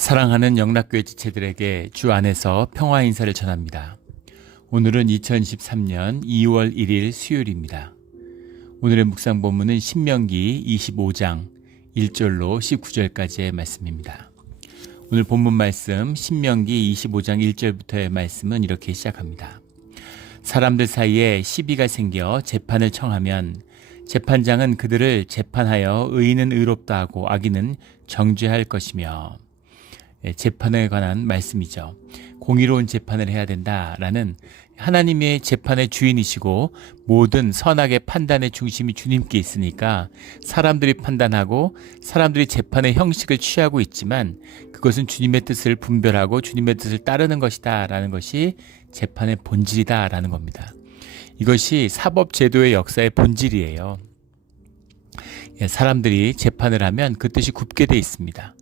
사랑하는 영락교회 지체들에게 주 안에서 평화 인사를 전합니다. 오늘은 2023년 2월 1일 수요일입니다. 오늘의 묵상 본문은 신명기 25장 1절로 19절까지의 말씀입니다. 오늘 본문 말씀 신명기 25장 1절부터의 말씀은 이렇게 시작합니다. 사람들 사이에 시비가 생겨 재판을 청하면 재판장은 그들을 재판하여 의인은 의롭다 하고 악인은 정죄할 것이며, 재판에 관한 말씀이죠. 공의로운 재판을 해야 된다라는 하나님의 재판의 주인이시고 모든 선악의 판단의 중심이 주님께 있으니까 사람들이 판단하고 사람들이 재판의 형식을 취하고 있지만 그것은 주님의 뜻을 분별하고 주님의 뜻을 따르는 것이다 라는 것이 재판의 본질이다 라는 겁니다. 이것이 사법제도의 역사의 본질이에요. 사람들이 재판을 하면 그 뜻이 굽게 돼 있습니다.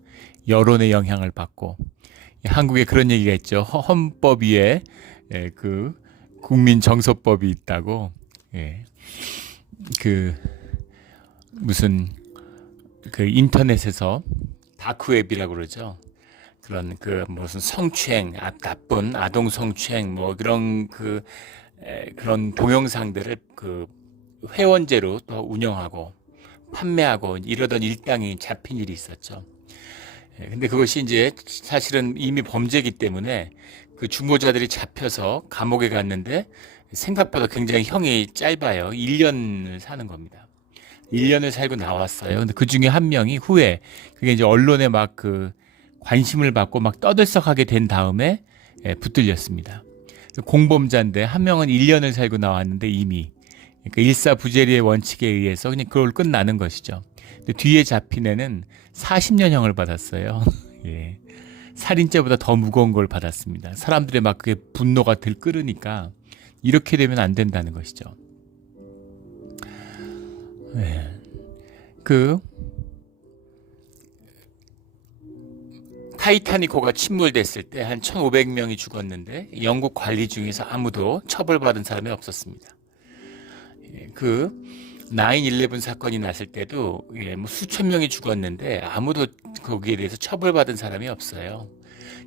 여론의 영향을 받고, 한국에 그런 얘기가 있죠. 헌법 위에 그 국민 정서법이 있다고. 무슨 인터넷에서 다크웹이라고 그러죠. 그런 무슨 성추행, 나쁜 아동 성추행 그런 동영상들을 회원제로 또 운영하고 판매하고 이러던 일당이 잡힌 일이 있었죠. 근데 그것이 이제 사실은 이미 범죄이기 때문에 그 주모자들이 잡혀서 감옥에 갔는데 생각보다 굉장히 형이 짧아요. 1년을 사는 겁니다. 1년을 살고 나왔어요. 근데 그 중에 한 명이 후에 그게 이제 언론에 막 관심을 받고 막 떠들썩하게 된 다음에 붙들렸습니다. 공범자인데 한 명은 1년을 살고 나왔는데 이미 일사부재리의 원칙에 의해서 그냥 그걸 끝나는 것이죠. 근데 뒤에 잡힌 애는 40년형을 받았어요. 살인죄보다 더 무거운 걸 받았습니다. 사람들의 막 그게 분노가 들끓으니까 이렇게 되면 안 된다는 것이죠. 타이타닉호가 침몰됐을 때 한 1,500명이 죽었는데 영국 관리 중에서 아무도 처벌받은 사람이 없었습니다. 9/11 사건이 났을 때도 수천 명이 죽었는데 아무도 거기에 대해서 처벌받은 사람이 없어요.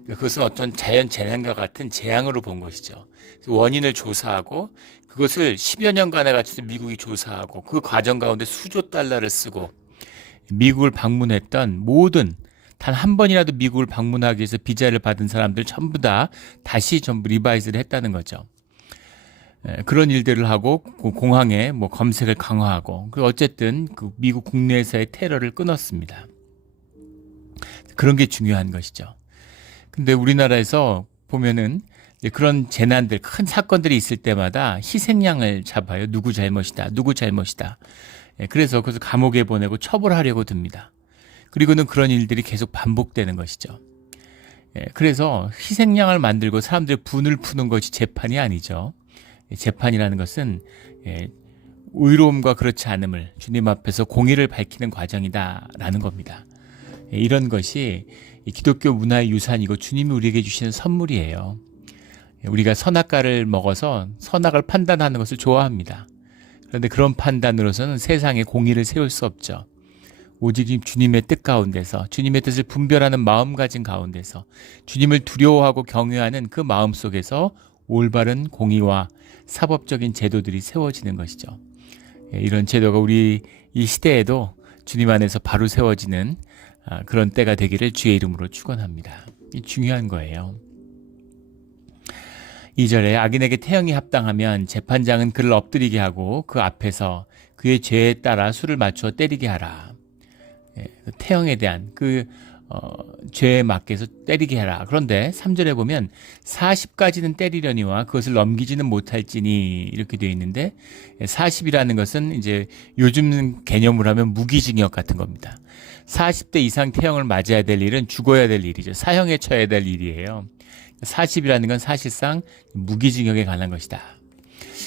그것은 어떤 자연 재난과 같은 재앙으로 본 것이죠. 원인을 조사하고 그것을 10여 년간에 걸쳐서 미국이 조사하고 그 과정 가운데 수조 달러를 쓰고 미국을 방문했던 모든 단 한 번이라도 미국을 방문하기 위해서 비자를 받은 사람들 전부 다시 리바이즈를 했다는 거죠. 그런 일들을 하고 공항에 검색을 강화하고 어쨌든 미국 국내에서의 테러를 끊었습니다. 그런 게 중요한 것이죠. 근데 우리나라에서 보면은 그런 재난들, 큰 사건들이 있을 때마다 희생양을 잡아요. 누구 잘못이다, 누구 잘못이다. 그래서 감옥에 보내고 처벌하려고 듭니다. 그리고는 그런 일들이 계속 반복되는 것이죠. 그래서 희생양을 만들고 사람들의 분을 푸는 것이 재판이 아니죠. 재판이라는 것은 의로움과 그렇지 않음을 주님 앞에서 공의를 밝히는 과정이다라는 겁니다. 이런 것이 기독교 문화의 유산이고 주님이 우리에게 주시는 선물이에요. 우리가 선악과를 먹어서 선악을 판단하는 것을 좋아합니다. 그런데 그런 판단으로서는 세상에 공의를 세울 수 없죠. 오직 주님의 뜻 가운데서, 주님의 뜻을 분별하는 마음가짐 가운데서, 주님을 두려워하고 경외하는 그 마음 속에서 올바른 공의와 사법적인 제도들이 세워지는 것이죠. 이런 제도가 우리 이 시대에도 주님 안에서 바로 세워지는 그런 때가 되기를 주의 이름으로 축원합니다. 이 중요한 거예요. 2절에 악인에게 태형이 합당하면 재판장은 그를 엎드리게 하고 그 앞에서 그의 죄에 따라 수를 맞추어 때리게 하라. 태형에 대한 죄에 맞게서 때리게 해라. 그런데 3절에 보면 40까지는 때리려니와 그것을 넘기지는 못할지니 이렇게 되어 있는데 40이라는 것은 이제 요즘 개념으로 하면 무기징역 같은 겁니다. 40대 이상 태형을 맞아야 될 일은 죽어야 될 일이죠. 사형에 처해야 될 일이에요. 40이라는 건 사실상 무기징역에 관한 것이다.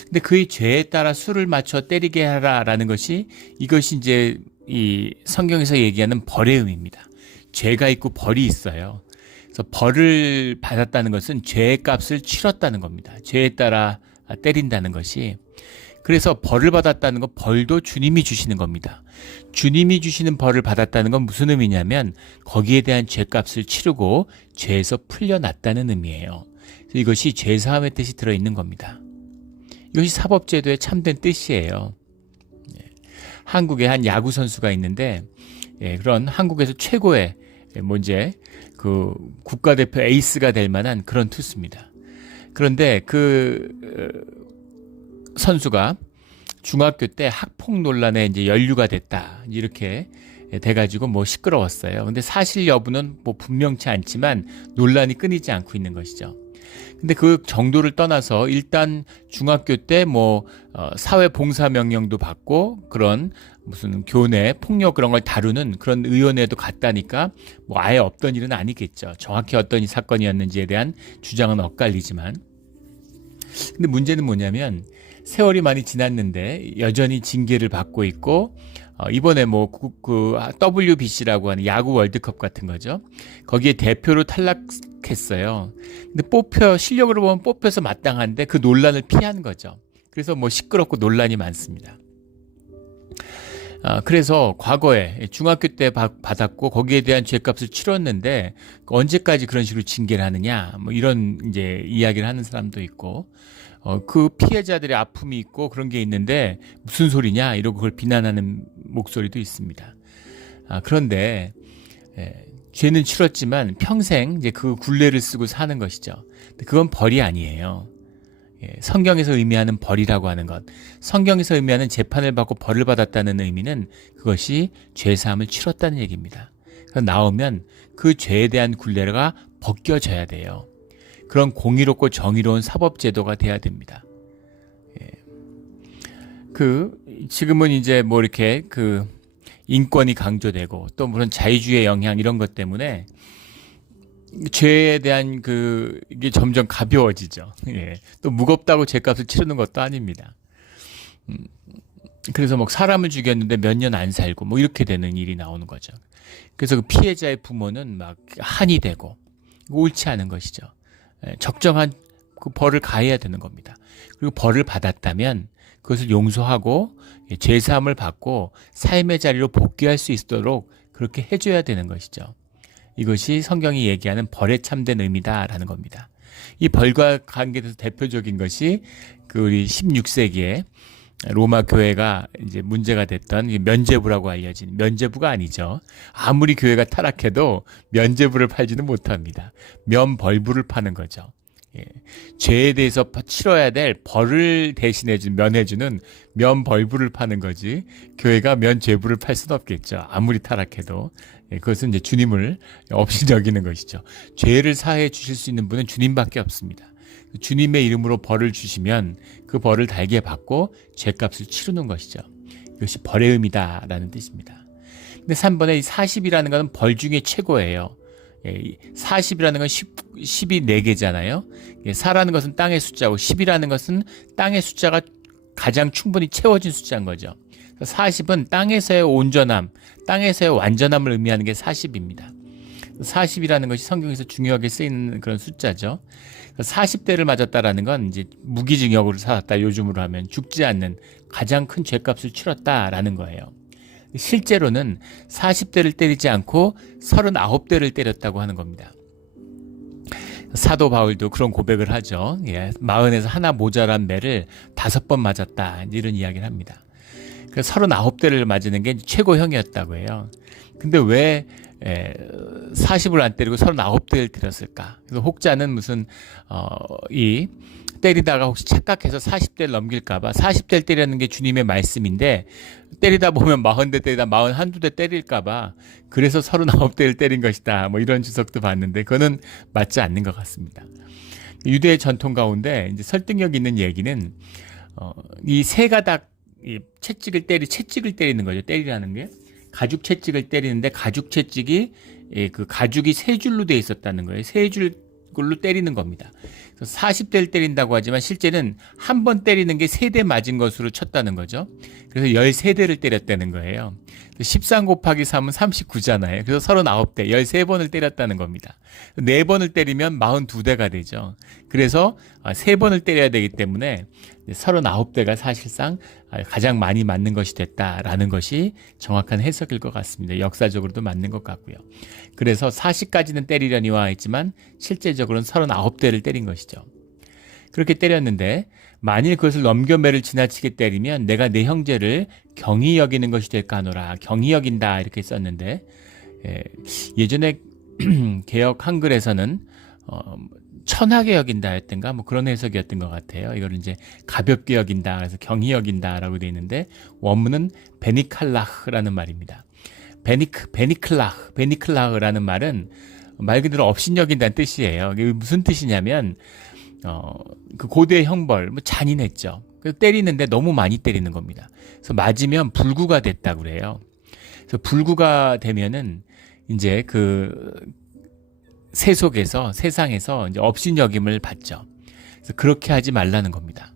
근데 그의 죄에 따라 수를 맞춰 때리게 하라라는 것이 이것이 이제 이 성경에서 얘기하는 벌의 의미입니다. 죄가 있고 벌이 있어요. 그래서 벌을 받았다는 것은 죄의 값을 치렀다는 겁니다. 죄에 따라 때린다는 것이 그래서 벌을 받았다는 건 벌도 주님이 주시는 겁니다. 주님이 주시는 벌을 받았다는 건 무슨 의미냐면 거기에 대한 죄값을 치르고 죄에서 풀려났다는 의미예요. 그래서 이것이 죄사함의 뜻이 들어있는 겁니다. 이것이 사법제도의 참된 뜻이에요. 한국에 한 야구 선수가 있는데 그런 한국에서 최고의 이제 그 국가대표 에이스가 될 만한 그런 투수입니다. 그런데 그 선수가 중학교 때 학폭 논란에 이제 연루가 됐다 이렇게 돼가지고 뭐 시끄러웠어요. 근데 사실 여부는 뭐 분명치 않지만 논란이 끊이지 않고 있는 것이죠. 근데 그 정도를 떠나서 일단 중학교 때 뭐 사회 봉사 명령도 받고 그런 무슨 교내 폭력 그런 걸 다루는 그런 의원회도 갔다니까 뭐 아예 없던 일은 아니겠죠. 정확히 어떤 이 사건이었는지에 대한 주장은 엇갈리지만. 근데 문제는 뭐냐면 세월이 많이 지났는데 여전히 징계를 받고 있고 이번에 뭐 그 WBC라고 하는 야구 월드컵 같은 거죠. 거기에 대표로 탈락했어요. 근데 실력으로 보면 뽑혀서 마땅한데 그 논란을 피한 거죠. 그래서 뭐 시끄럽고 논란이 많습니다. 그래서 과거에 중학교 때 받았고 거기에 대한 죄값을 치렀는데 언제까지 그런 식으로 징계를 하느냐 뭐 이런 이제 이야기를 하는 사람도 있고 그 피해자들의 아픔이 있고 그런 게 있는데 무슨 소리냐 이러고 그걸 비난하는 목소리도 있습니다. 그런데 죄는 치렀지만 평생 이제 그 굴레를 쓰고 사는 것이죠. 근데 그건 벌이 아니에요. 성경에서 의미하는 벌이라고 하는 것, 성경에서 의미하는 재판을 받고 벌을 받았다는 의미는 그것이 죄사함을 치렀다는 얘기입니다. 그래서 나오면 그 죄에 대한 굴레가 벗겨져야 돼요. 그런 공의롭고 정의로운 사법제도가 돼야 됩니다. 지금은 이제 뭐 이렇게 인권이 강조되고 또 물론 자유주의의 영향 이런 것 때문에 죄에 대한 이게 점점 가벼워지죠. 또 무겁다고 죄값을 치르는 것도 아닙니다. 그래서 뭐 사람을 죽였는데 몇 년 안 살고 뭐 이렇게 되는 일이 나오는 거죠. 그래서 그 피해자의 부모는 막 한이 되고 옳지 않은 것이죠. 적정한 그 벌을 가해야 되는 겁니다. 그리고 벌을 받았다면 그것을 용서하고 죄사함을 받고 삶의 자리로 복귀할 수 있도록 그렇게 해줘야 되는 것이죠. 이것이 성경이 얘기하는 벌에 참된 의미다라는 겁니다. 이 벌과 관계돼서 대표적인 것이 우리 16세기에 로마 교회가 이제 문제가 됐던 면죄부라고 알려진 면죄부가 아니죠. 아무리 교회가 타락해도 면죄부를 팔지는 못합니다. 면벌부를 파는 거죠. 죄에 대해서 치러야 될 벌을 면해주는 면벌부를 파는 거지 교회가 면죄부를 팔 수는 없겠죠. 아무리 타락해도. 그것은 이제 주님을 없이 여기는 것이죠. 죄를 사해 주실 수 있는 분은 주님밖에 없습니다. 주님의 이름으로 벌을 주시면 그 벌을 달게 받고 죄값을 치르는 것이죠. 이것이 벌의 의미다라는 뜻입니다. 근데 3번에 40이라는 것은 벌 중에 최고예요. 40이라는 건 10이 4개잖아요. 4라는 것은 땅의 숫자고 10이라는 것은 땅의 숫자가 가장 충분히 채워진 숫자인 거죠. 40은 땅에서의 온전함, 땅에서의 완전함을 의미하는 게 40입니다. 40이라는 것이 성경에서 중요하게 쓰이는 그런 숫자죠. 40대를 맞았다라는 건 이제 무기징역으로 살았다, 요즘으로 하면 죽지 않는 가장 큰 죄값을 치렀다라는 거예요. 실제로는 40대를 때리지 않고 39대를 때렸다고 하는 겁니다. 사도 바울도 그런 고백을 하죠. 40에서 하나 모자란 매를 5번 맞았다, 이런 이야기를 합니다. 그래서 39대를 맞는 게 최고형이었다고 해요. 근데 왜 40을 안 때리고 39대를 때렸을까? 그래서 혹자는 무슨 때리다가 혹시 착각해서 40대를 넘길까봐 40대를 때리는 게 주님의 말씀인데 때리다 보면 40대 때리다 41대 때릴까봐 그래서 39대를 때린 것이다. 뭐 이런 주석도 봤는데 그거는 맞지 않는 것 같습니다. 유대의 전통 가운데 이제 설득력 있는 얘기는 이 세 가닥 채찍을 때리는 거죠. 때리라는 게 가죽 채찍을 때리는데 가죽 채찍이 그 가죽이 세 줄로 돼 있었다는 거예요. 세 줄 걸로 때리는 겁니다. 40대를 때린다고 하지만 실제는 한 번 때리는 게 3대 맞은 것으로 쳤다는 거죠. 그래서 13대를 때렸다는 거예요. 13 곱하기 3은 39잖아요. 그래서 39대, 13번을 때렸다는 겁니다. 4번을 때리면 42대가 되죠. 그래서 3번을 때려야 되기 때문에 39대가 사실상 가장 많이 맞는 것이 됐다라는 것이 정확한 해석일 것 같습니다. 역사적으로도 맞는 것 같고요. 그래서 40까지는 때리려니와 했지만 실제적으로는 39대를 때린 것이죠. 그렇게 때렸는데 만일 그것을 넘겨 매를 지나치게 때리면 내가 내 형제를 경히 여기는 것이 될까 하노라. 경히 여긴다 이렇게 썼는데 예전에 개역 한글에서는 천하게 여긴다 했던가 뭐 그런 해석이었던 것 같아요. 이걸 이제 가볍게 여긴다 그래서 경히 여긴다라고 되어 있는데 원문은 베니칼라흐라는 말입니다. 베니클라흐라는 말은 말 그대로 업신여긴다는 뜻이에요. 이게 무슨 뜻이냐면 그 고대 형벌 뭐 잔인했죠. 그래서 때리는데 너무 많이 때리는 겁니다. 그래서 맞으면 불구가 됐다고 그래요. 그래서 불구가 되면은 이제 그 세상에서 이제 업신여김을 받죠. 그래서 그렇게 하지 말라는 겁니다.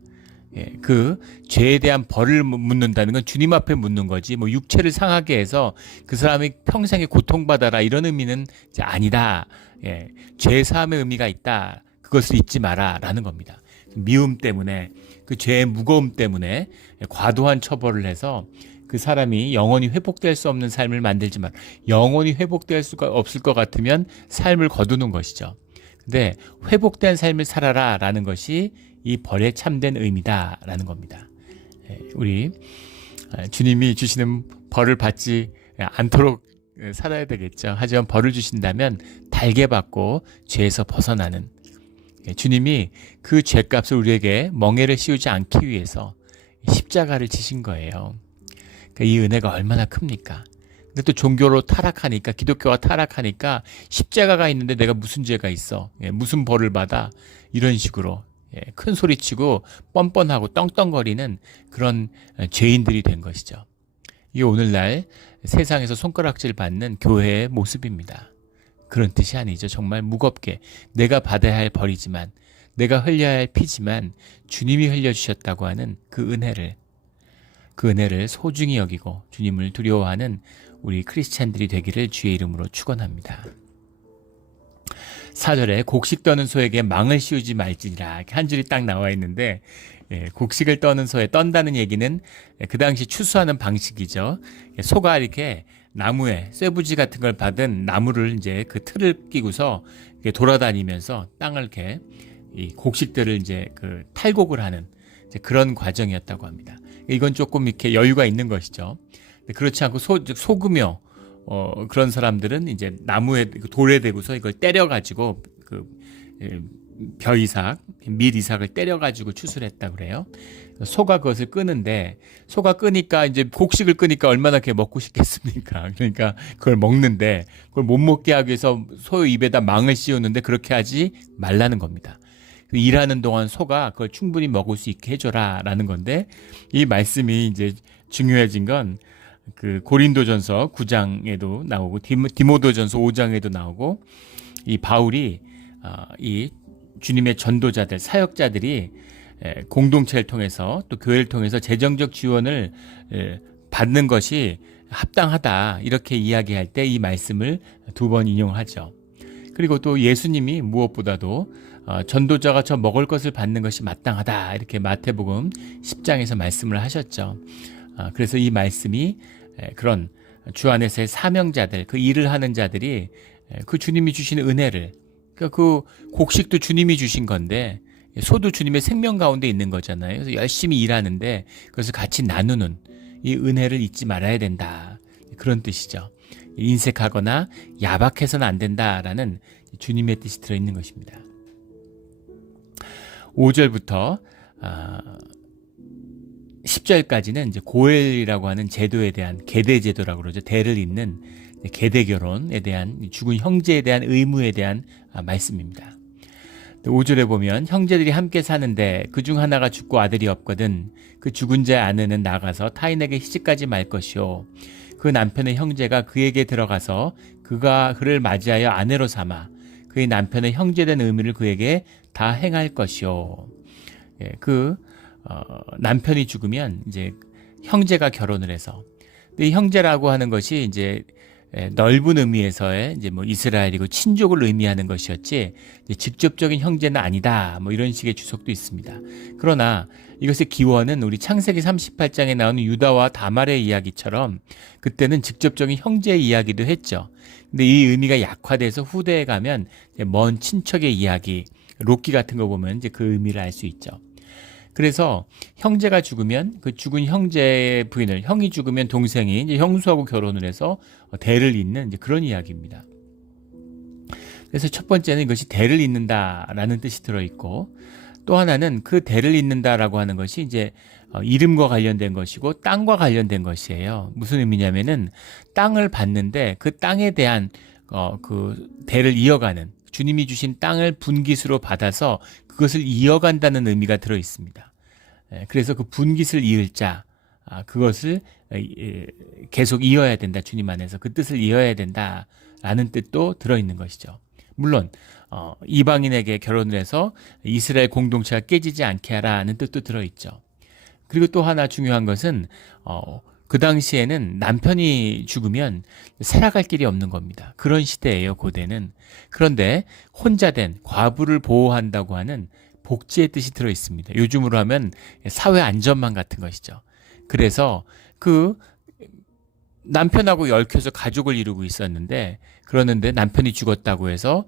예, 그 죄에 대한 벌을 묻는다는 건 주님 앞에 묻는 거지 뭐 육체를 상하게 해서 그 사람이 평생에 고통받아라 이런 의미는 이제 아니다. 예, 죄 사함의 의미가 있다. 그것을 잊지 마라라는 겁니다. 미움 때문에 그 죄의 무거움 때문에 과도한 처벌을 해서 그 사람이 영원히 회복될 수 없는 삶을 만들지 마. 영원히 회복될 수가 없을 것 같으면 삶을 거두는 것이죠. 근데 회복된 삶을 살아라라는 것이 이 벌에 참된 의미다라는 겁니다. 우리 주님이 주시는 벌을 받지 않도록 살아야 되겠죠. 하지만 벌을 주신다면 달게 받고 죄에서 벗어나는 주님이 그 죄값을 우리에게 멍에를 씌우지 않기 위해서 십자가를 지신 거예요. 그러니까 이 은혜가 얼마나 큽니까? 근데 또 종교로 타락하니까 기독교가 타락하니까 십자가가 있는데 내가 무슨 죄가 있어? 무슨 벌을 받아? 이런 식으로 큰 소리치고 뻔뻔하고 떵떵거리는 그런 죄인들이 된 것이죠. 이게 오늘날 세상에서 손가락질 받는 교회의 모습입니다. 그런 뜻이 아니죠. 정말 무겁게 내가 받아야 할 벌이지만 내가 흘려야 할 피지만 주님이 흘려주셨다고 하는 그 은혜를 소중히 여기고 주님을 두려워하는 우리 크리스찬들이 되기를 주의 이름으로 축원합니다. 4절에 곡식 떠는 소에게 망을 씌우지 말지니라 이렇게 한 줄이 딱 나와 있는데 곡식을 떠는 소에 떤다는 얘기는 그 당시 추수하는 방식이죠. 소가 이렇게 나무에 쇠부지 같은 걸 받은 나무를 이제 그 틀을 끼고서 돌아다니면서 땅을 이렇게 이 곡식들을 이제 그 탈곡을 하는 이제 그런 과정이었다고 합니다. 이건 조금 이렇게 여유가 있는 것이죠. 그렇지 않고 소금요 그런 사람들은 이제 나무에 돌에 대고서 이걸 때려가지고 그 벼이삭, 밀이삭을 때려가지고 추수를 그래요. 소가 그것을 끄는데 소가 끄니까 이제 곡식을 끄니까 얼마나 이렇게 먹고 싶겠습니까? 그러니까 그걸 먹는데 그걸 못 먹게 하기 위해서 소 입에다 망을 씌우는데 그렇게 하지 말라는 겁니다. 일하는 동안 소가 그걸 충분히 먹을 수 있게 해줘라라는 건데 이 말씀이 이제 중요해진 건 그 고린도전서 9장에도 나오고 디모데전서 5장에도 나오고 이 바울이 이 주님의 전도자들 사역자들이 공동체를 통해서 또 교회를 통해서 재정적 지원을 받는 것이 합당하다 이렇게 이야기할 때 이 말씀을 2번 인용하죠. 그리고 또 예수님이 무엇보다도 전도자가 저 먹을 것을 받는 것이 마땅하다 이렇게 마태복음 10장에서 말씀을 하셨죠. 그래서 이 말씀이 그런 주 안에서의 사명자들 그 일을 하는 자들이 그 주님이 주신 은혜를 그러니까 그 곡식도 주님이 주신 건데 소도 주님의 생명 가운데 있는 거잖아요. 그래서 열심히 일하는데 그것을 같이 나누는 이 은혜를 잊지 말아야 된다. 그런 뜻이죠. 인색하거나 야박해서는 안 된다라는 주님의 뜻이 들어있는 것입니다. 5절부터 10절까지는 이제 고엘이라고 하는 제도에 대한 계대 제도라고 그러죠. 대를 잇는 계대 결혼에 대한 죽은 형제에 대한 의무에 대한 말씀입니다. 5절에 보면 형제들이 함께 사는데 그중 하나가 죽고 아들이 없거든 그 죽은 자의 아내는 나가서 타인에게 시집가지 말 것이요 그 남편의 형제가 그에게 들어가서 그가 그를 맞이하여 아내로 삼아 그의 남편의 형제된 의무를 그에게 다 행할 것이요. 예, 남편이 죽으면 이제 형제가 결혼을 해서, 근데 이 형제라고 하는 것이 이제 넓은 의미에서의 이제 뭐 이스라엘이고 친족을 의미하는 것이었지, 이제 직접적인 형제는 아니다, 뭐 이런 식의 주석도 있습니다. 그러나 이것의 기원은 우리 창세기 38장에 나오는 유다와 다말의 이야기처럼 그때는 직접적인 형제의 이야기도 했죠. 근데 이 의미가 약화돼서 후대에 가면 먼 친척의 이야기, 롯기 같은 거 보면 이제 그 의미를 알 수 있죠. 그래서 형제가 죽으면 그 죽은 형제의 부인을, 형이 죽으면 동생이 이제 형수하고 결혼을 해서 대를 잇는 이제 그런 이야기입니다. 그래서 첫 번째는 이것이 대를 잇는다라는 뜻이 들어있고, 또 하나는 그 대를 잇는다라고 하는 것이 이제 이름과 관련된 것이고 땅과 관련된 것이에요. 무슨 의미냐면은 땅을 받는데 그 땅에 대한 그 대를 이어가는, 주님이 주신 땅을 분깃으로 받아서 그것을 이어간다는 의미가 들어 있습니다. 그래서 그 분깃을 이을 자, 그것을 계속 이어야 된다. 주님 안에서 그 뜻을 이어야 된다라는 뜻도 들어 있는 것이죠. 물론 이방인에게 결혼을 해서 이스라엘 공동체가 깨지지 않게 하라는 뜻도 들어 있죠. 그리고 또 하나 중요한 것은 그 당시에는 남편이 죽으면 살아갈 길이 없는 겁니다. 그런 시대예요, 고대는. 그런데 혼자 된 과부를 보호한다고 하는 복지의 뜻이 들어 있습니다. 요즘으로 하면 사회 안전망 같은 것이죠. 그래서 그 남편하고 얽혀서 가족을 이루고 있었는데, 그러는데 남편이 죽었다고 해서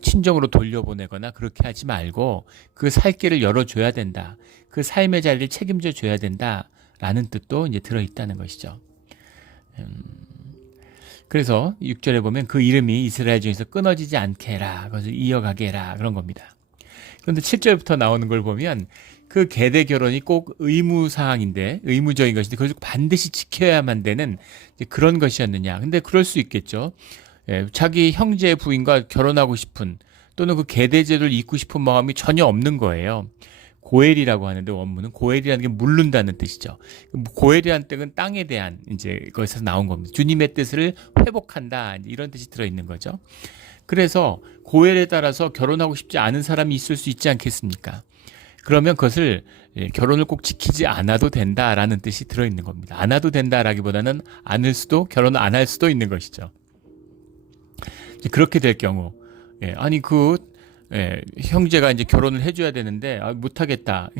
친정으로 돌려보내거나 그렇게 하지 말고 그 살 길을 열어줘야 된다. 그 삶의 자리를 책임져 줘야 된다라는 뜻도 이제 들어 있다는 것이죠. 그래서 6절에 보면 그 이름이 이스라엘 중에서 끊어지지 않게 해라, 그것을 이어가게 해라, 그런 겁니다. 그런데 7절부터 나오는 걸 보면 그 계대 결혼이 꼭 의무사항인데, 의무적인 것인데 그것을 반드시 지켜야만 되는 그런 것이었느냐. 근데 그럴 수 있겠죠. 자기 형제 부인과 결혼하고 싶은, 또는 그 계대 제도를 잇고 싶은 마음이 전혀 없는 거예요. 고엘이라고 하는데 원문은 고엘이라는 게 물른다는 뜻이죠. 고엘이라는 뜻은 땅에 대한 이제 것에서 나온 겁니다. 주님의 뜻을 회복한다, 이런 뜻이 들어 있는 거죠. 그래서 고엘에 따라서 결혼하고 싶지 않은 사람이 있을 수 있지 않겠습니까? 그러면 그것을 결혼을 꼭 지키지 않아도 된다라는 뜻이 들어있는 겁니다. 안 해도 된다라기보다는 않을 수도, 결혼을 안 할 수도 있는 것이죠. 그렇게 될 경우, 아니 형제가 이제 결혼을 해줘야 되는데 못하겠다.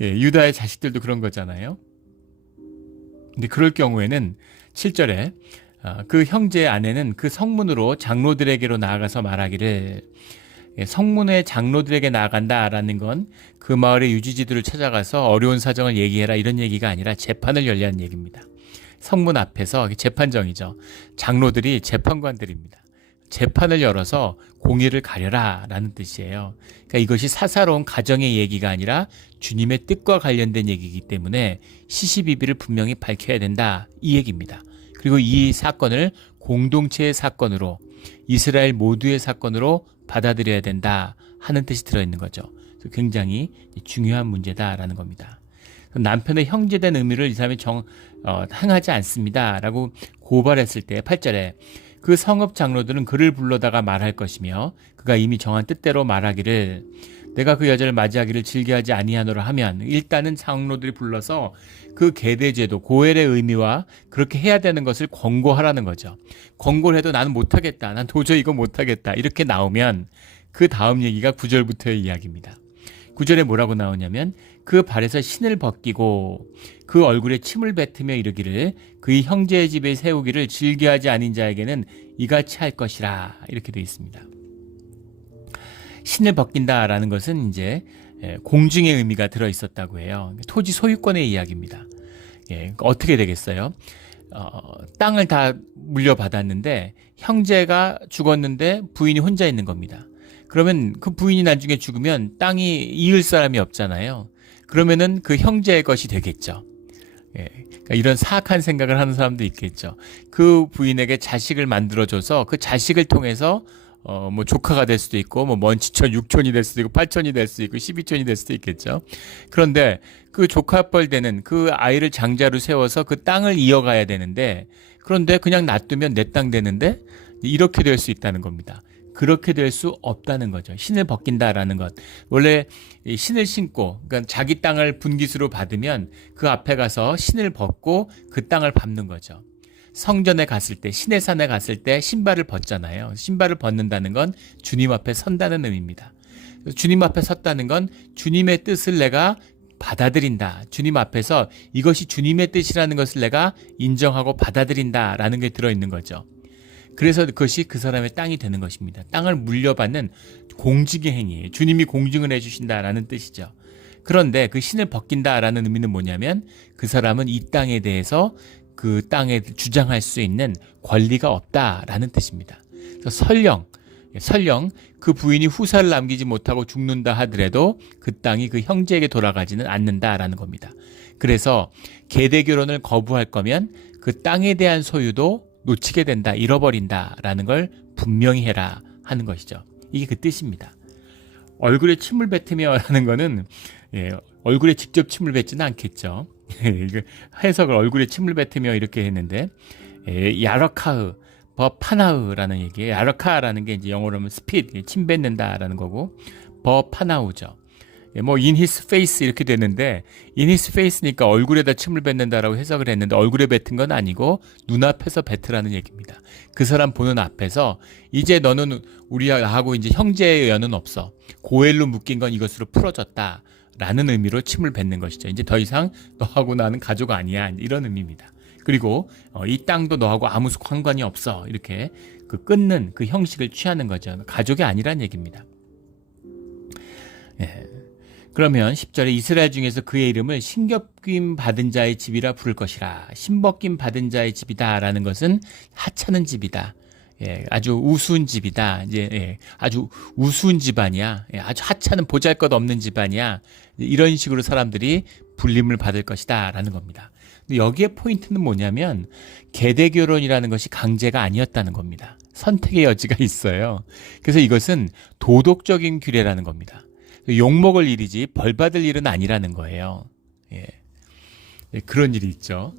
유다의 자식들도 그런 거잖아요. 근데 그럴 경우에는 7절에 그 형제의 아내는 그 성문으로 장로들에게로 나아가서 말하기를, 성문의 장로들에게 나아간다라는 건 그 마을의 유지지들을 찾아가서 어려운 사정을 얘기해라, 이런 얘기가 아니라 재판을 열라는 얘기입니다. 성문 앞에서 재판정이죠. 장로들이 재판관들입니다. 재판을 열어서 공의를 가려라 라는 뜻이에요. 그러니까 이것이 사사로운 가정의 얘기가 아니라 주님의 뜻과 관련된 얘기이기 때문에 시시비비를 분명히 밝혀야 된다, 이 얘기입니다. 그리고 이 사건을 공동체의 사건으로, 이스라엘 모두의 사건으로 받아들여야 된다 하는 뜻이 들어있는 거죠. 굉장히 중요한 문제다라는 겁니다. 남편의 형제된 의미를 이 사람이 행하지 않습니다 라고 고발했을 때 8절에 그 성읍 장로들은 그를 불러다가 말할 것이며 그가 이미 정한 뜻대로 말하기를, 내가 그 여자를 맞이하기를 즐겨하지 아니하노라 하면, 일단은 장로들이 불러서 그 계대제도, 고엘의 의미와 그렇게 해야 되는 것을 권고하라는 거죠. 권고를 해도 나는 못하겠다, 난 도저히 이거 못하겠다, 이렇게 나오면 그 다음 얘기가 9절부터의 이야기입니다. 9절에 뭐라고 나오냐면 그 발에서 신을 벗기고 그 얼굴에 침을 뱉으며 이르기를, 그의 형제의 집에 세우기를 즐겨하지 아닌 자에게는 이같이 할 것이라, 이렇게 되어 있습니다. 신을 벗긴다라는 것은 이제 공중의 의미가 들어 있었다고 해요. 토지 소유권의 이야기입니다. 어떻게 되겠어요? 땅을 다 물려받았는데 형제가 죽었는데 부인이 혼자 있는 겁니다. 그러면 그 부인이 나중에 죽으면 땅이 이을 사람이 없잖아요. 그러면은 그 형제의 것이 되겠죠. 그러니까 이런 사악한 생각을 하는 사람도 있겠죠. 그 부인에게 자식을 만들어줘서 그 자식을 통해서 뭐 조카가 될 수도 있고, 뭐 먼지천 6촌이 될 수도 있고, 8촌이 될 수도 있고, 12촌이 될 수도 있겠죠. 그런데 그 조카뻘 되는 그 아이를 장자로 세워서 그 땅을 이어가야 되는데, 그런데 그냥 놔두면 내 땅 되는데 이렇게 될 수 있다는 겁니다. 그렇게 될 수 없다는 거죠. 신을 벗긴다라는 것. 원래 이 신을 신고, 그러니까 자기 땅을 분깃으로 받으면 그 앞에 가서 신을 벗고 그 땅을 밟는 거죠. 성전에 갔을 때, 신의 산에 갔을 때 신발을 벗잖아요. 신발을 벗는다는 건 주님 앞에 선다는 의미입니다. 주님 앞에 섰다는 건 주님의 뜻을 내가 받아들인다. 주님 앞에서 이것이 주님의 뜻이라는 것을 내가 인정하고 받아들인다라는 게 들어있는 거죠. 그래서 그것이 그 사람의 땅이 되는 것입니다. 땅을 물려받는 공직의 행위예요. 주님이 공증을 해주신다라는 뜻이죠. 그런데 그 신을 벗긴다라는 의미는 뭐냐면 그 사람은 이 땅에 대해서 그 땅에 주장할 수 있는 권리가 없다라는 뜻입니다. 그래서 설령 그 부인이 후사를 남기지 못하고 죽는다 하더라도 그 땅이 그 형제에게 돌아가지는 않는다라는 겁니다. 그래서 계대 결혼을 거부할 거면 그 땅에 대한 소유도 놓치게 된다, 잃어버린다라는 걸 분명히 해라 하는 것이죠. 이게 그 뜻입니다. 얼굴에 침을 뱉으며라는 거는 얼굴에 직접 침을 뱉지는 않겠죠. 해석을 얼굴에 침을 뱉으며 이렇게 했는데 야러카흐 버파나우라는 얘기예요. 야르카라는 게 이제 영어로 하면 스핏, 침 뱉는다라는 거고, 버파나우죠. 뭐 in his face 이렇게 되는데 in his face니까 얼굴에다 침을 뱉는다라고 해석을 했는데 얼굴에 뱉은 건 아니고 눈앞에서 뱉으라는 얘기입니다. 그 사람 보는 앞에서 이제 너는 우리하고 이제 형제의 연은 없어. 고엘로 묶인 건 이것으로 풀어졌다라는 의미로 침을 뱉는 것이죠. 이제 더 이상 너하고 나는 가족 아니야, 이런 의미입니다. 그리고 이 땅도 너하고 아무 상관이 없어. 이렇게 그 끊는 그 형식을 취하는 거죠. 가족이 아니란 얘기입니다. 그러면 10절에 이스라엘 중에서 그의 이름을 신겹김 받은 자의 집이라 부를 것이라. 신벗김 받은 자의 집이다라는 것은 하찮은 집이다. 아주 우스운 집이다. 아주 우스운 집안이야. 아주 하찮은 보잘것없는 집안이야. 이런 식으로 사람들이 불림을 받을 것이다라는 겁니다. 여기에 포인트는 뭐냐면 계대 결혼이라는 것이 강제가 아니었다는 겁니다. 선택의 여지가 있어요. 그래서 이것은 도덕적인 규례라는 겁니다. 욕먹을 일이지 벌 받을 일은 아니라는 거예요. 그런 일이 있죠.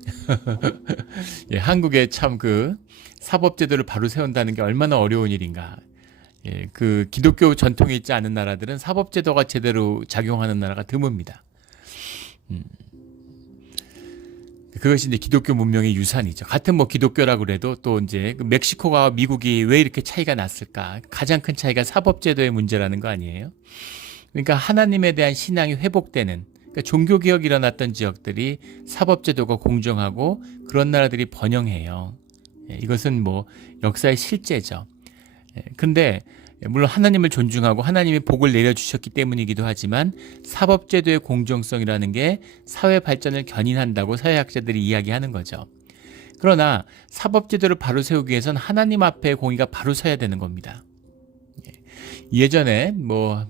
한국에 참 그 사법제도를 바로 세운다는 게 얼마나 어려운 일인가. 그 기독교 전통이 있지 않은 나라들은 사법제도가 제대로 작용하는 나라가 드뭅니다. 그것이 이제 기독교 문명의 유산이죠. 같은 뭐 기독교라고 그래도 또 이제 멕시코와 미국이 왜 이렇게 차이가 났을까? 가장 큰 차이가 사법제도의 문제라는 거 아니에요? 그러니까 하나님에 대한 신앙이 회복되는, 그러니까 종교개혁이 일어났던 지역들이 사법제도가 공정하고 그런 나라들이 번영해요. 이것은 뭐 역사의 실제죠. 근데 물론 하나님을 존중하고 하나님이 복을 내려주셨기 때문이기도 하지만 사법제도의 공정성이라는 게 사회 발전을 견인한다고 사회학자들이 이야기하는 거죠. 그러나 사법제도를 바로 세우기 위해선 하나님 앞에 공의가 바로 서야 되는 겁니다. 예전에 뭐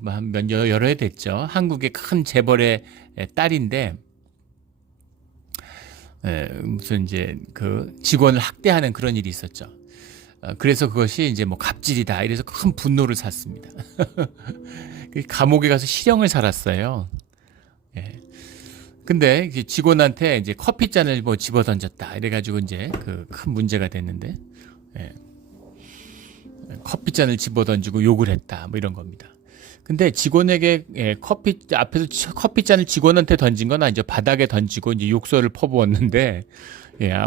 여러 해 됐죠. 한국의 큰 재벌의 딸인데 무슨 이제 그 직원을 학대하는 그런 일이 있었죠. 그래서 그것이 이제 뭐 갑질이다. 이래서 큰 분노를 샀습니다. 감옥에 가서 실형을 살았어요. 근데 직원한테 이제 커피잔을 뭐 집어 던졌다. 이래가지고 이제 그 큰 문제가 됐는데, 커피잔을 집어 던지고 욕을 했다. 뭐 이런 겁니다. 근데 직원에게 앞에서 커피잔을 직원한테 던진 건 아니죠. 바닥에 던지고 이제 욕설을 퍼부었는데,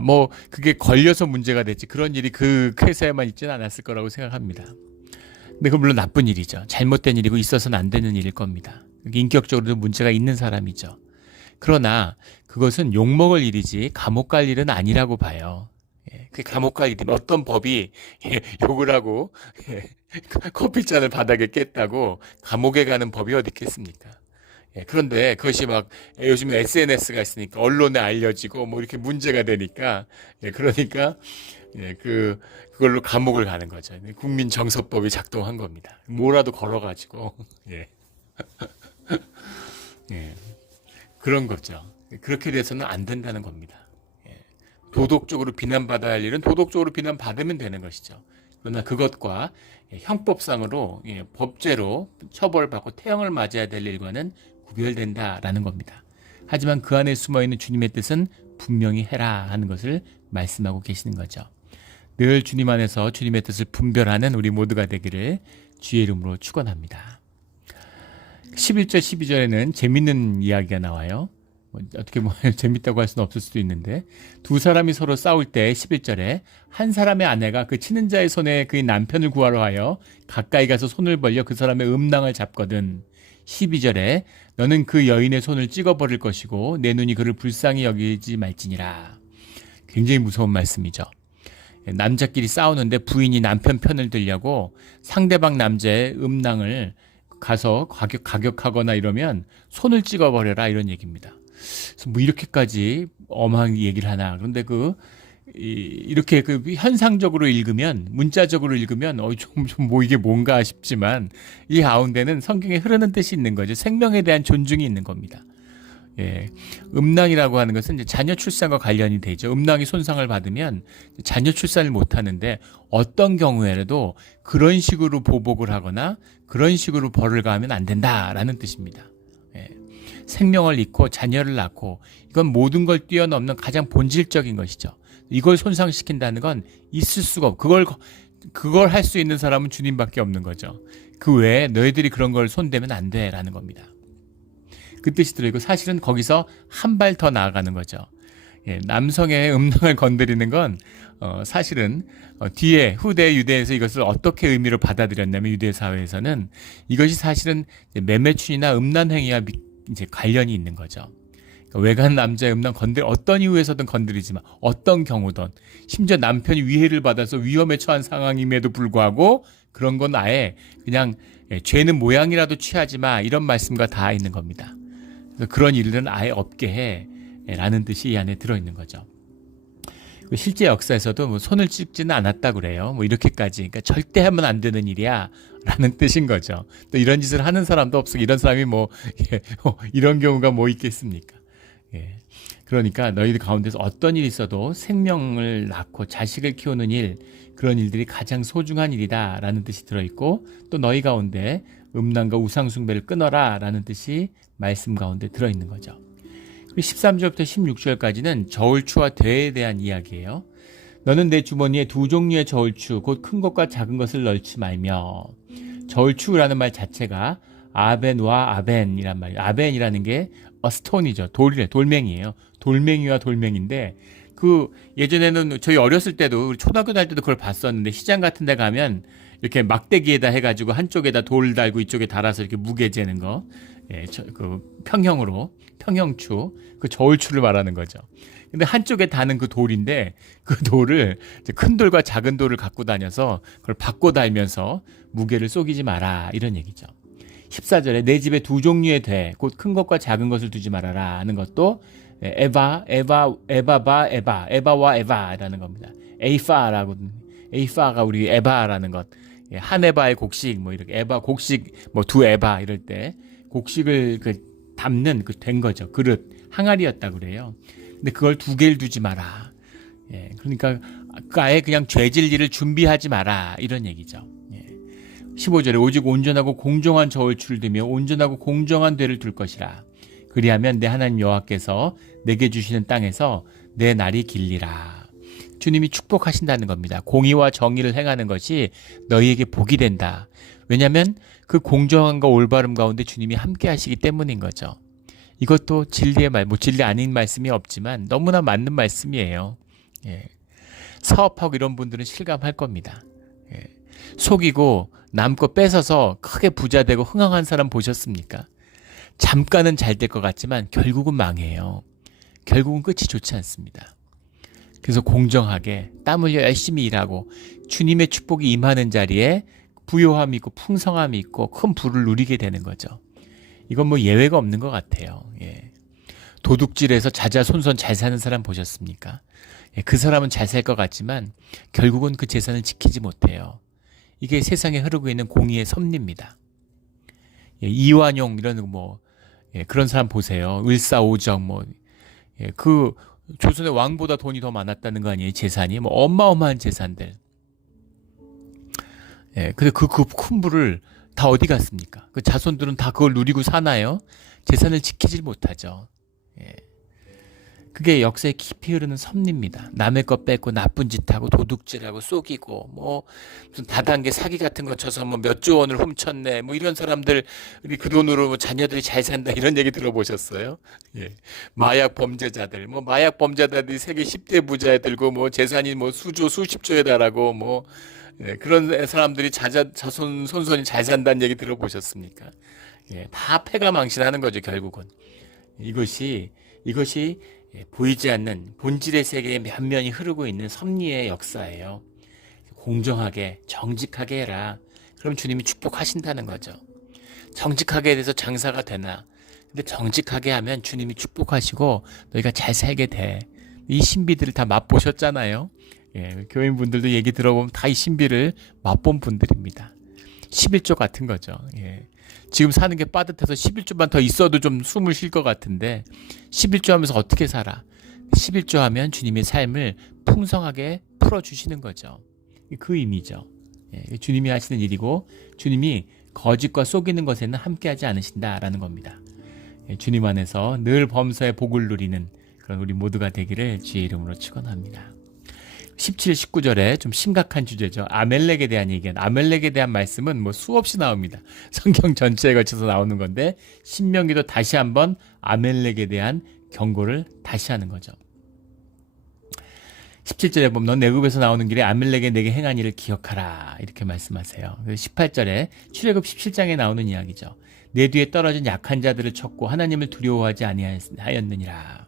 뭐 그게 걸려서 문제가 됐지 그런 일이 그 회사에만 있지는 않았을 거라고 생각합니다. 근데 그건 물론 나쁜 일이죠. 잘못된 일이고 있어서는 안 되는 일일 겁니다. 인격적으로도 문제가 있는 사람이죠. 그러나 그것은 욕먹을 일이지 감옥 갈 일은 아니라고 봐요. 그 감옥 갈 일은 어떤 법이 욕을 하고 커피잔을 바닥에 깼다고 감옥에 가는 법이 어디 있겠습니까? 그런데 그것이 막 요즘에 SNS가 있으니까 언론에 알려지고 뭐 이렇게 문제가 되니까 그러니까 그걸로 감옥을 가는 거죠. 국민정서법이 작동한 겁니다. 뭐라도 걸어가지고 그런 거죠. 그렇게 돼서는 안 된다는 겁니다. 도덕적으로 비난받아야 할 일은 도덕적으로 비난받으면 되는 것이죠. 그러나 그것과 형법상으로 법죄로 처벌받고 태형을 맞아야 될 일과는 구별된다라는 겁니다. 하지만 그 안에 숨어있는 주님의 뜻은 분명히 해라 하는 것을 말씀하고 계시는 거죠. 늘 주님 안에서 주님의 뜻을 분별하는 우리 모두가 되기를 주의 이름으로 축원합니다. 11절 12절에는 재밌는 이야기가 나와요. 어떻게 재밌다고 할 수는 없을 수도 있는데, 두 사람이 서로 싸울 때 11절에 한 사람의 아내가 그 치는 자의 손에 그의 남편을 구하러 하여 가까이 가서 손을 벌려 그 사람의 음낭을 잡거든. 12절에 너는 그 여인의 손을 찍어버릴 것이고 내 눈이 그를 불쌍히 여기지 말지니라. 굉장히 무서운 말씀이죠. 남자끼리 싸우는데 부인이 남편 편을 들려고 상대방 남자의 음낭을 가서 가격하거나 이러면 손을 찍어버려라, 이런 얘기입니다. 그래서 뭐 이렇게까지 엄한 얘기를 하나. 그런데 이렇게 현상적으로 읽으면, 문자적으로 읽으면 좀 뭐 이게 뭔가 싶지만, 이 가운데는 성경에 흐르는 뜻이 있는 거죠. 생명에 대한 존중이 있는 겁니다. 예, 음낭이라고 하는 것은 이제 자녀 출산과 관련이 되죠. 음낭이 손상을 받으면 자녀 출산을 못 하는데, 어떤 경우에라도 그런 식으로 보복을 하거나 그런 식으로 벌을 가하면 안 된다라는 뜻입니다. 예, 생명을 잃고 자녀를 낳고, 이건 모든 걸 뛰어넘는 가장 본질적인 것이죠. 이걸 손상시킨다는 건 있을 수가 없고, 그걸 할 수 있는 사람은 주님밖에 없는 거죠. 그 외에 너희들이 그런 걸 손대면 안 돼라는 겁니다. 그 뜻이 들어있고, 사실은 거기서 한 발 더 나아가는 거죠. 예, 남성의 음낭을 건드리는 건 사실은 뒤에 후대 유대에서 이것을 어떻게 의미로 받아들였냐면, 유대 사회에서는 이것이 사실은 매매춘이나 음란 행위와 이제 관련이 있는 거죠. 그러니까 외간 남자의 음란 어떤 이유에서든 건드리지 마. 어떤 경우든, 심지어 남편이 위해를 받아서 위험에 처한 상황임에도 불구하고 그런 건 아예 그냥 죄는 모양이라도 취하지 마, 이런 말씀과 다 있는 겁니다. 그래서 그런 일은 아예 없게 해 라는 뜻이 이 안에 들어있는 거죠. 실제 역사에서도 뭐 손을 찍지는 않았다 그래요. 뭐 이렇게까지. 그러니까 절대 하면 안 되는 일이야 라는 뜻인 거죠. 또 이런 짓을 하는 사람도 없고, 이런 사람이 이런 경우가 뭐 있겠습니까? 예. 그러니까 너희들 가운데서 어떤 일이 있어도 생명을 낳고 자식을 키우는 일, 그런 일들이 가장 소중한 일이다 라는 뜻이 들어있고, 또 너희 가운데 음란과 우상숭배를 끊어라 라는 뜻이 말씀 가운데 들어있는 거죠. 13절부터 16절까지는 저울추와 대에 대한 이야기예요. 너는 내 주머니에 두 종류의 저울추, 곧 큰 것과 작은 것을 넣지 말며. 저울추라는 말 자체가 아벤과 아벤이란 말이에요. 아벤이라는 게 스톤이죠. 돌멩이에요. 돌멩이와 돌멩인데, 예전에는 저희 어렸을 때도, 우리 초등학교 다닐 때도 그걸 봤었는데, 시장 같은 데 가면 이렇게 막대기에다 해가지고 한쪽에다 돌 달고 이쪽에 달아서 이렇게 무게 재는 거, 예, 평형추, 그 저울추를 말하는 거죠. 근데 한쪽에 다는 그 돌인데, 그 돌을, 큰 돌과 작은 돌을 갖고 다녀서 그걸 바꿔 달면서 무게를 속이지 마라, 이런 얘기죠. 14절에 내 집에 두 종류의 돼, 곧 큰 것과 작은 것을 두지 말아라 하는 것도 에바와 에바라는 겁니다. 에이파가 우리 에바라는 것, 한 에바의 곡식, 뭐 이렇게 에바 곡식, 뭐 두 에바 이럴 때 곡식을 담는 된 거죠. 그릇, 항아리였다 그래요. 근데 그걸 두 개를 두지 마라. 예, 그러니까 아예 그냥 죄질 일을 준비하지 마라, 이런 얘기죠. 15절에 오직 온전하고 공정한 저울추를 두며 온전하고 공정한 되를 둘 것이라. 그리하면 내 하나님 여호와께서 내게 주시는 땅에서 내 날이 길리라. 주님이 축복하신다는 겁니다. 공의와 정의를 행하는 것이 너희에게 복이 된다. 왜냐하면 그 공정함과 올바름 가운데 주님이 함께 하시기 때문인 거죠. 이것도 진리의 진리 아닌 말씀이 없지만 너무나 맞는 말씀이에요. 예. 사업하고 이런 분들은 실감할 겁니다. 예. 속이고 남거 뺏어서 크게 부자 되고 흥황한 사람 보셨습니까? 잠깐은 잘 될 것 같지만 결국은 망해요. 결국은 끝이 좋지 않습니다. 그래서 공정하게 땀 흘려 열심히 일하고 주님의 축복이 임하는 자리에 부요함이 있고 풍성함이 있고 큰 부를 누리게 되는 거죠. 이건 뭐 예외가 없는 것 같아요. 예. 도둑질해서 자자손손 잘 사는 사람 보셨습니까? 예, 그 사람은 잘 살 것 같지만 결국은 그 재산을 지키지 못해요. 이게 세상에 흐르고 있는 공의의 섭리입니다. 예, 이완용 이런 그런 사람 보세요. 을사오정 그 조선의 왕보다 돈이 더 많았다는 거 아니에요? 재산이 어마어마한 재산들. 예, 근데 그 큰 부를 다 어디 갔습니까? 그 자손들은 다 그걸 누리고 사나요? 재산을 지키질 못하죠. 예. 그게 역사에 깊이 흐르는 섭리입니다. 남의 것 뺏고 나쁜 짓 하고 도둑질하고 속이고 뭐 무슨 다단계 사기 같은 거 쳐서 뭐 몇 조 원을 훔쳤네 뭐 이런 사람들 그 돈으로 뭐 자녀들이 잘 산다 이런 얘기 들어보셨어요? 예. 마약 범죄자들 뭐 마약 범죄자들이 세계 10대 부자에 들고 뭐 재산이 뭐 수조 수십조에 달하고 뭐 예, 그런 사람들이 자손 손손이 잘 산다는 얘기 들어보셨습니까? 예, 다 패가망신하는 거죠 결국은. 이것이 보이지 않는 본질의 세계의 면면이 흐르고 있는 섭리의 역사예요. 공정하게 정직하게 해라. 그럼 주님이 축복하신다는 거죠. 정직하게 돼서 장사가 되나? 근데 정직하게 하면 주님이 축복하시고 너희가 잘 살게 돼. 이 신비들을 다 맛보셨잖아요. 예, 교인분들도 얘기 들어보면 다 이 신비를 맛본 분들입니다. 11조 같은 거죠. 예. 지금 사는 게 빠듯해서 11조만 더 있어도 좀 숨을 쉴 것 같은데 11조 하면서 어떻게 살아? 11조 하면 주님의 삶을 풍성하게 풀어주시는 거죠. 그 의미죠. 예, 주님이 하시는 일이고 주님이 거짓과 속이는 것에는 함께하지 않으신다라는 겁니다. 예, 주님 안에서 늘 범사의 복을 누리는 그런 우리 모두가 되기를 주의 이름으로 축원합니다. 17, 19절에 좀 심각한 주제죠. 아멜렉에 대한 얘기는 아멜렉에 대한 말씀은 뭐 수없이 나옵니다. 성경 전체에 걸쳐서 나오는 건데 신명기도 다시 한번 아멜렉에 대한 경고를 다시 하는 거죠. 17절에 보면 넌 애굽에서 나오는 길에 아멜렉에 내게 행한 일을 기억하라 이렇게 말씀하세요. 18절에 출애굽 17장에 나오는 이야기죠. 내 뒤에 떨어진 약한 자들을 쳤고 하나님을 두려워하지 아니하였느니라.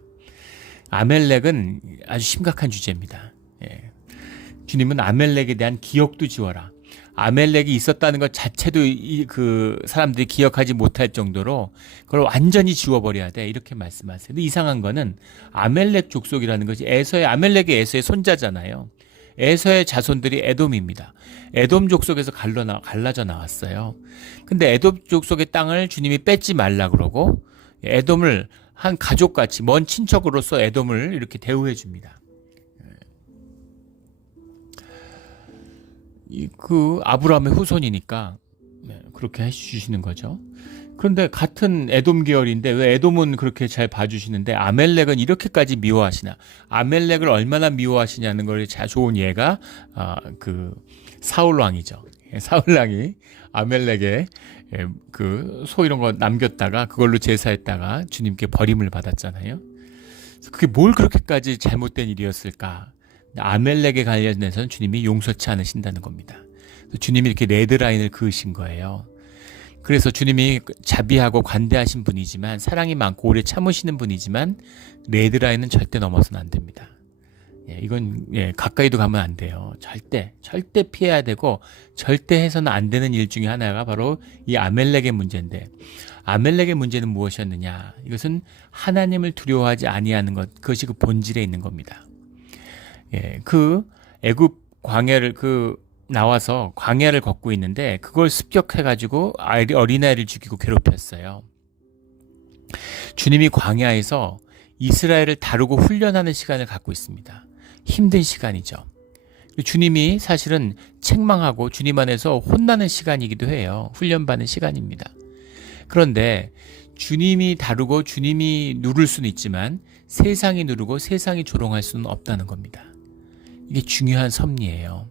아멜렉은 아주 심각한 주제입니다. 예. 주님은 아멜렉에 대한 기억도 지워라. 아멜렉이 있었다는 것 자체도 그 사람들이 기억하지 못할 정도로 그걸 완전히 지워버려야 돼 이렇게 말씀하세요. 근데 이상한 거는 아멜렉 족속이라는 것이 아멜렉이 에서의 손자잖아요. 에서의 자손들이 에돔입니다. 에돔 족속에서 갈라져 나왔어요. 근데 에돔 족속의 땅을 주님이 뺏지 말라 그러고 에돔을 한 가족같이 먼 친척으로서 에돔을 이렇게 대우해 줍니다. 그 아브라함의 후손이니까 그렇게 해주시는 거죠. 그런데 같은 에돔 계열인데 왜 에돔은 그렇게 잘 봐주시는데 아멜렉은 이렇게까지 미워하시나? 아멜렉을 얼마나 미워하시냐는 걸 잘 좋은 예가 그 사울 왕이죠. 사울 왕이 아멜렉에 그 소 이런 거 남겼다가 그걸로 제사했다가 주님께 버림을 받았잖아요. 그게 뭘 그렇게까지 잘못된 일이었을까? 아멜렉에 관련해서는 주님이 용서치 않으신다는 겁니다. 주님이 이렇게 레드라인을 그으신 거예요. 그래서 주님이 자비하고 관대하신 분이지만 사랑이 많고 오래 참으시는 분이지만 레드라인은 절대 넘어서는 안 됩니다. 이건 가까이도 가면 안 돼요. 절대 피해야 되고 절대 해서는 안 되는 일 중에 하나가 바로 이 아멜렉의 문제인데 아멜렉의 문제는 무엇이었느냐? 이것은 하나님을 두려워하지 아니하는 것, 그것이 그 본질에 있는 겁니다. 그 애굽 광야를 나와서 광야를 걷고 있는데 그걸 습격해가지고 어린아이를 죽이고 괴롭혔어요. 주님이 광야에서 이스라엘을 다루고 훈련하는 시간을 갖고 있습니다. 힘든 시간이죠. 주님이 사실은 책망하고 주님 안에서 혼나는 시간이기도 해요. 훈련받는 시간입니다. 그런데 주님이 다루고 주님이 누를 수는 있지만 세상이 누르고 세상이 조롱할 수는 없다는 겁니다. 이게 중요한 섭리예요.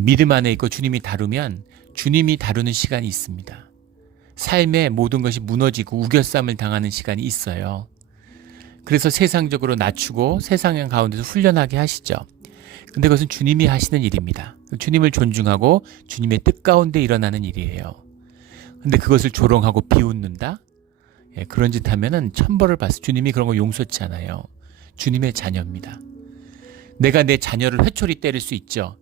믿음 안에 있고 주님이 다루면 주님이 다루는 시간이 있습니다. 삶의 모든 것이 무너지고 우겨쌈을 당하는 시간이 있어요. 그래서 세상적으로 낮추고 세상 가운데서 훈련하게 하시죠. 근데 그것은 주님이 하시는 일입니다. 주님을 존중하고 주님의 뜻 가운데 일어나는 일이에요. 근데 그것을 조롱하고 비웃는다? 그런 짓 하면은 천벌을 받습니다. 주님이 그런 거 용서치 않아요. 주님의 자녀입니다. 내가 내 자녀를 회초리 때릴 수 있죠.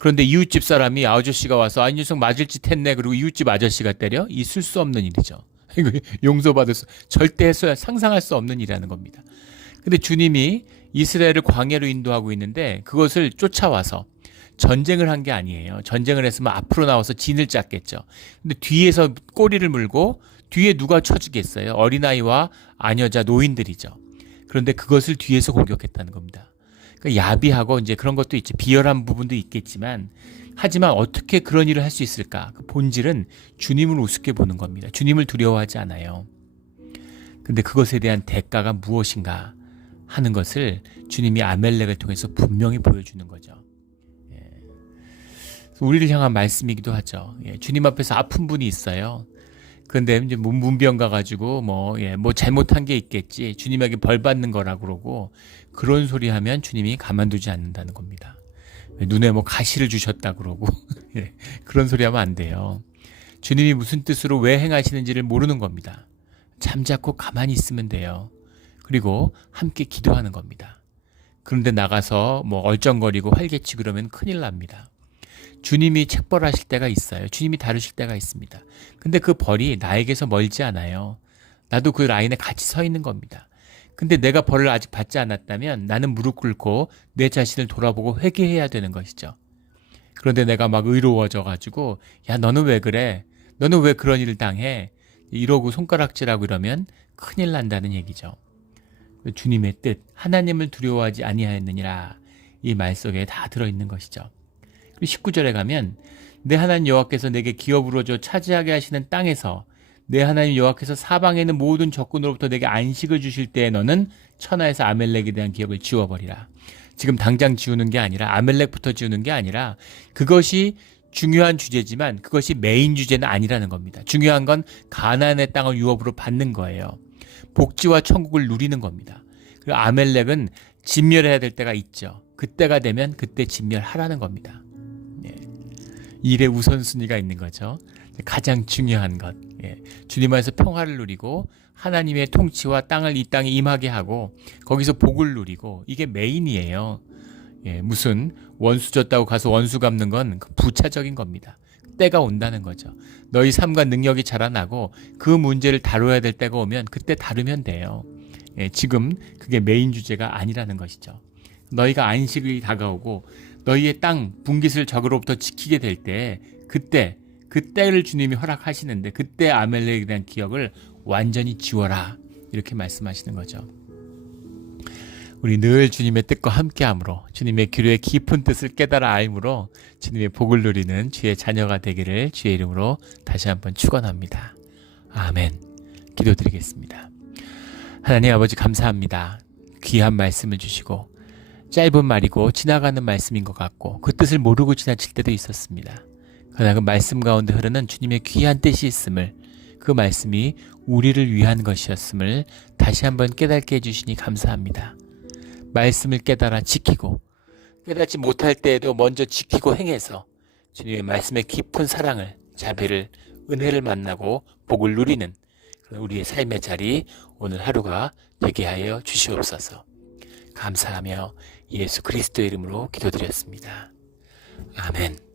그런데 이웃집 사람이 아저씨가 와서 이 녀석 맞을 짓 했네. 그리고 이웃집 아저씨가 때려? 있을 수 없는 일이죠. 용서받을 절대 상상할 수 없는 일이라는 겁니다. 근데 주님이 이스라엘을 광야로 인도하고 있는데 그것을 쫓아와서 전쟁을 한 게 아니에요. 전쟁을 했으면 앞으로 나와서 진을 짰겠죠. 근데 뒤에서 꼬리를 물고 뒤에 누가 쳐주겠어요? 어린아이와 아녀자 노인들이죠. 그런데 그것을 뒤에서 공격했다는 겁니다. 그러니까 야비하고 이제 그런 것도 있지, 비열한 부분도 있겠지만, 하지만 어떻게 그런 일을 할 수 있을까? 그 본질은 주님을 우습게 보는 겁니다. 주님을 두려워하지 않아요. 근데 그것에 대한 대가가 무엇인가? 하는 것을 주님이 아멜렉을 통해서 분명히 보여주는 거죠. 우리를 향한 말씀이기도 하죠. 주님 앞에서 아픈 분이 있어요. 그런데 이제 문병 가가지고 뭐 잘못한 게 있겠지, 주님에게 벌 받는 거라 그러고 그런 소리 하면 주님이 가만두지 않는다는 겁니다. 눈에 뭐 가시를 주셨다 그러고 그런 소리 하면 안 돼요. 주님이 무슨 뜻으로 왜 행하시는지를 모르는 겁니다. 잠자코 가만히 있으면 돼요. 그리고 함께 기도하는 겁니다. 그런데 나가서 뭐 얼쩡거리고 활개치 그러면 큰일 납니다. 주님이 책벌하실 때가 있어요. 주님이 다루실 때가 있습니다. 근데 그 벌이 나에게서 멀지 않아요. 나도 그 라인에 같이 서 있는 겁니다. 근데 내가 벌을 아직 받지 않았다면 나는 무릎 꿇고 내 자신을 돌아보고 회개해야 되는 것이죠. 그런데 내가 막 의로워져 가지고 야, 너는 왜 그래? 너는 왜 그런 일을 당해? 이러고 손가락질하고 이러면 큰일 난다는 얘기죠. 주님의 뜻, 하나님을 두려워하지 아니하였느니라, 이 말 속에 다 들어있는 것이죠. 19절에 가면 내 하나님 여호와께서 내게 기업으로 줘 차지하게 하시는 땅에서 내 하나님 여호와께서 사방에 있는 모든 적군으로부터 내게 안식을 주실 때에 너는 천하에서 아멜렉에 대한 기업을 지워버리라. 지금 당장 지우는 게 아니라, 아멜렉부터 지우는 게 아니라, 그것이 중요한 주제지만 그것이 메인 주제는 아니라는 겁니다. 중요한 건 가나안의 땅을 유업으로 받는 거예요. 복지와 천국을 누리는 겁니다. 그리고 아멜렉은 진멸해야 될 때가 있죠. 그때가 되면 그때 진멸하라는 겁니다. 일의 우선순위가 있는 거죠. 가장 중요한 것, 주님 안에서 평화를 누리고 하나님의 통치와 이 땅에 임하게 하고 거기서 복을 누리고, 이게 메인이에요. 무슨 원수 졌다고 가서 원수 갚는 건 부차적인 겁니다. 때가 온다는 거죠. 너희 삶과 능력이 자라나고 그 문제를 다뤄야 될 때가 오면 그때 다루면 돼요. 지금 그게 메인 주제가 아니라는 것이죠. 너희가 안식이 다가오고 너희의 땅 분깃을 적으로부터 지키게 될 때, 그때를 주님이 허락하시는데 그때 아멜렉에 대한 기억을 완전히 지워라, 이렇게 말씀하시는 거죠. 우리 늘 주님의 뜻과 함께함으로, 주님의 기로의 깊은 뜻을 깨달아 알므로 주님의 복을 누리는 주의 자녀가 되기를 주의 이름으로 다시 한번 축원합니다. 아멘. 기도드리겠습니다. 하나님 아버지, 감사합니다. 귀한 말씀을 주시고 짧은 말이고 지나가는 말씀인 것 같고 그 뜻을 모르고 지나칠 때도 있었습니다. 그러나 그 말씀 가운데 흐르는 주님의 귀한 뜻이 있음을, 그 말씀이 우리를 위한 것이었음을 다시 한번 깨닫게 해주시니 감사합니다. 말씀을 깨달아 지키고, 깨닫지 못할 때에도 먼저 지키고 행해서 주님의 말씀의 깊은 사랑을, 자비를, 은혜를 만나고 복을 누리는 우리의 삶의 자리, 오늘 하루가 되게 하여 주시옵소서. 감사하며 예수 그리스도의 이름으로 기도드렸습니다. 아멘.